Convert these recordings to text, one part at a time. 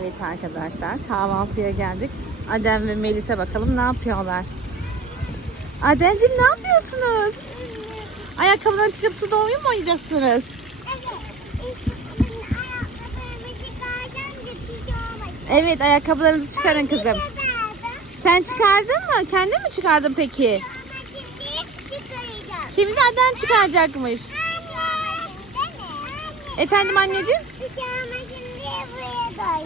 Evet arkadaşlar kahvaltıya geldik. Adem ve Melis'e bakalım ne yapıyorlar. Adencim ne yapıyorsunuz? Ayakkabıdan çıkıp suda oyun mu oynayacaksınız? Evet ayakkabılarınızı çıkarın kızım. Sen çıkardın mı? Kendin mi çıkardın peki? Şimdi Adem çıkaracakmış. Efendim anneciğim?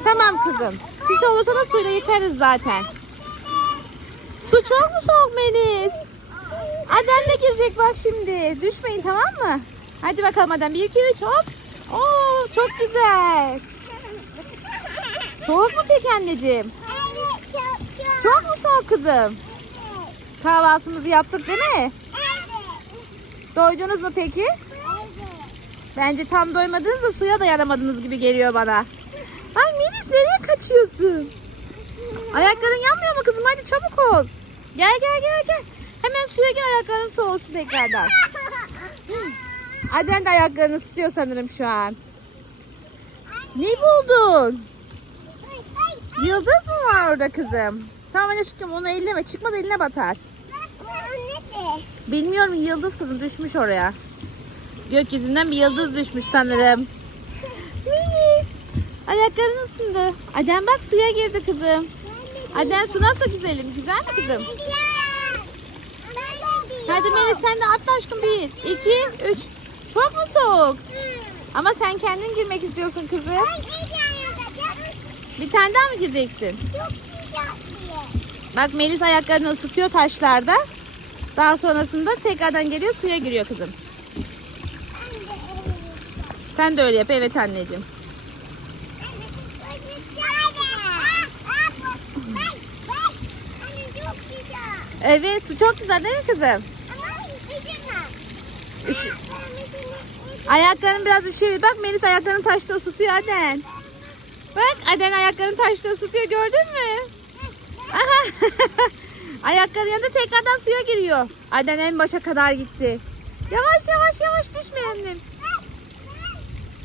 Tamam kızım. Pis olursa da suyla yıkarız zaten. Su çok mu soğuk Melis? Adem de girecek bak şimdi. Düşmeyin tamam mı? Hadi bakalım Adem. 1, 2, 3 hop. Oo çok güzel. Soğuk mu peki anneciğim? Çok mu soğuk kızım? Kahvaltımızı yaptık değil mi? Doydunuz mu peki? Bence tam doymadınız da suya dayanamadınız gibi geliyor bana. Nereye kaçıyorsun? Ayakların yanmıyor mu kızım? Hadi çabuk ol. Gel gel gel gel. Hemen suya gel ayakların soğusun tekrardan. Aden de ayaklarını ısıtıyor sanırım şu an. Ne buldun? Yıldız mı var orada kızım? Tamam hadi aşkım onu elleme. Çıkmadı eline batar. Bilmiyorum yıldız kızım düşmüş oraya. Gökyüzünden bir yıldız düşmüş sanırım. Melis. Ayakların ısındı. Aden bak suya girdi kızım. Aden su nasıl güzelim? Güzel mi kızım? Hadi Melis sen de atla aşkım. Bir, iki, üç. Çok mu soğuk? Ama sen kendin girmek istiyorsun kızım. Bir tane daha mı gireceksin? Bak Melis ayaklarını ısıtıyor taşlarda. Daha sonrasında tekrardan geliyor suya giriyor kızım. Sen de öyle yap evet anneciğim. Evet su çok güzel değil mi kızım? Üş- Ayakların biraz üşüyor. Bak Melis ayaklarını taşta ısıtıyor Aden. Bak Aden ayaklarını taşta ısıtıyor gördün mü? Aha. Ayakları yanında tekrardan suya giriyor. Aden en başa kadar gitti. Yavaş yavaş yavaş düşme annem.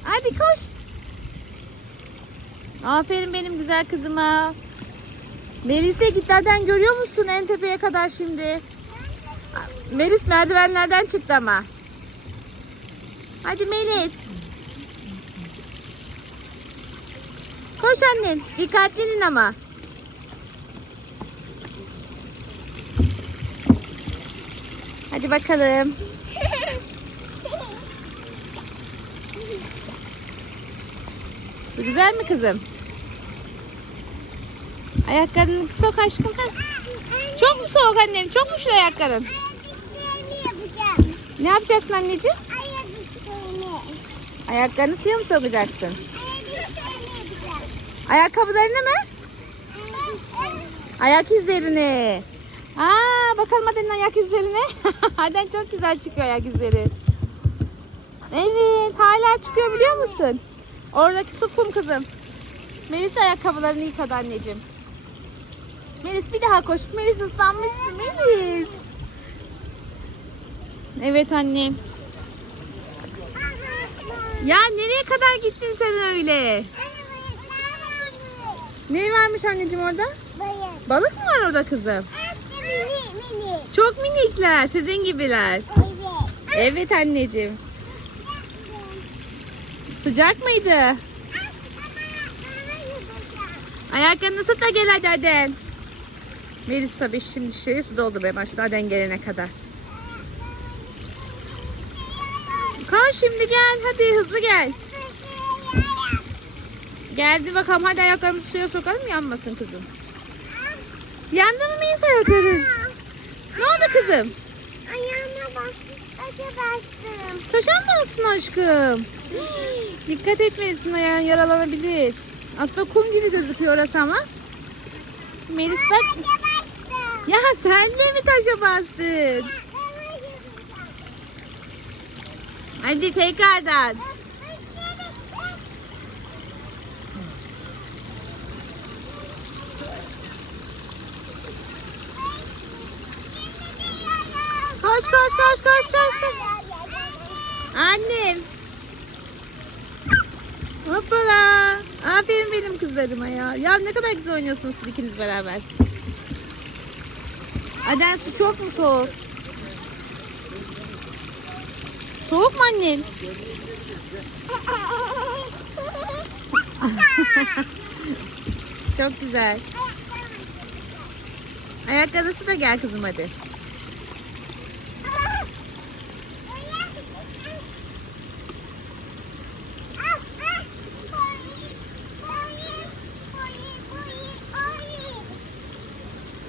Hadi koş. Aferin benim güzel kızıma. Melis de gitti Aden görüyor musun en tepeye kadar şimdi? Melis merdivenlerden çıktı ama. Hadi Melis. Koş annem. Dikkatli inin ama. Hadi bakalım. Bu güzel mi kızım? Ayaklarını sok aşkım. Ha. Çok mu soğuk annem? Çok mu şu ayakların? Ne yapacaksın anneciğim? Ayaklarını suya mı sokacaksın? Ayakkabılarını mı? Ayak izlerini. Aa, bakalım Aden'in ayak izlerine. Aden çok güzel çıkıyor ayak izleri. Evet hala çıkıyor biliyor musun? Oradaki su kum kızım. Melis de ayakkabılarını yıkadı anneciğim. Melis bir daha koş. Melis ıslanmışsın Melis. Evet annem. Ya nereye kadar gittin sen öyle? Ne varmış anneciğim orada? Balık mı var orada kızım? Çok minikler. Sizin gibiler. Evet anneciğim. Sıcak mıydı? Ayaklarını ısıt da gel hadi Aden. Melis tabii şimdi şişeyi su doldurmaya başladı Aden gelene kadar. Koş şimdi gel. Hadi hızlı gel. Geldi bakalım hadi ayaklarımızı suya sokalım yanmasın kızım. Yandı mı Melis ayakların? Ne oldu kızım? Ayağıma bastım. Taşa bastım. Taşan mı alsın aşkım? Dikkat etmelisin ayağın yaralanabilir. Aslında kum gibi gözüküyor orası ama. Melis bak. Ya sen de mi taşa bastın? Hadi tekrardan. Koş koş koş koş koş. koş. Annem. Hoppala. Aferin benim kızlarıma ya. Ya ne kadar güzel oynuyorsunuz siz ikiniz beraber. Aden su çok mu soğuk? Soğuk mu annem? Çok güzel. Ayak arası da gel kızım hadi.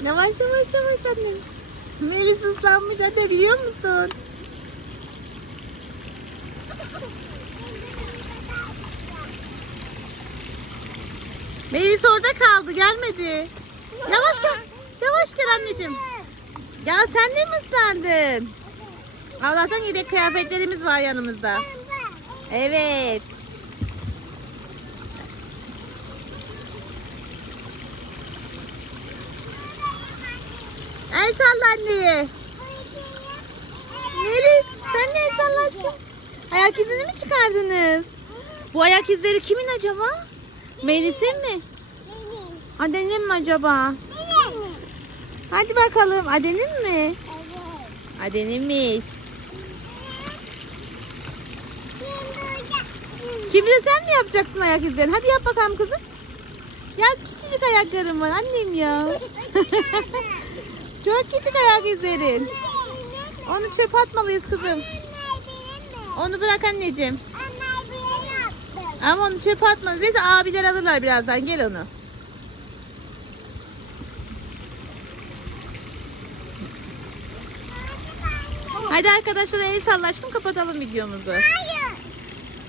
Yavaş yavaş yavaş anne. Melis ıslanmış anne biliyor musun? Melis orada kaldı gelmedi. Yavaş gel. Yavaş gel anneciğim. Ya sen de mi ıslandın? Allah'tan yedek kıyafetlerimiz var yanımızda. Evet. El salla. Melis sen ne el sallaştın? Ayak izini mi çıkardınız? Bu ayak izleri kimin acaba? Melis'in mi? Aden'in mi acaba? Hadi bakalım Aden'in mi? Aden'inmiş. Şimdi de sen mi yapacaksın ayak izlerini? Hadi yap bakalım kızım. Ya küçücük ayaklarım var annem ya. Çok küçük ayak izlerin. Onu çöpe atmalıyız kızım. Onu bırak anneciğim. Ama onu çöpe atmalıyız. Neyse abiler alırlar birazdan. Gel onu. Hadi arkadaşlar el salla aşkım kapatalım videomuzu.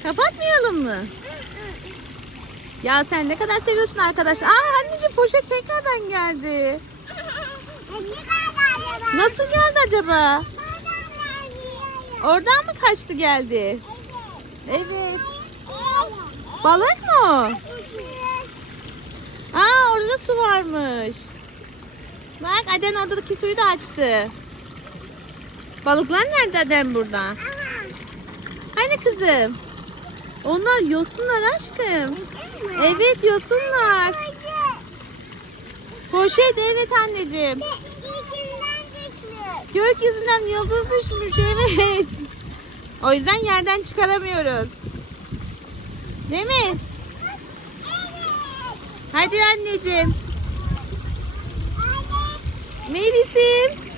Kapatmayalım mı? Ya sen ne kadar seviyorsun arkadaşlar. Aa anneciğim poşet tekrardan geldi. Nasıl geldi acaba? Oradan mı kaçtı geldi? Evet. Balık mı? Aa orada su varmış. Bak Aden oradaki suyu da açtı. Balıklar nerede Aden burada? Hani kızım? Onlar yosunlar aşkım. Evet yosunlar. Poşet evet anneciğim. Gökyüzünden yıldız düşmüş evet. O yüzden yerden çıkaramıyoruz. Değil mi? Hadi anneciğim. Melis'im.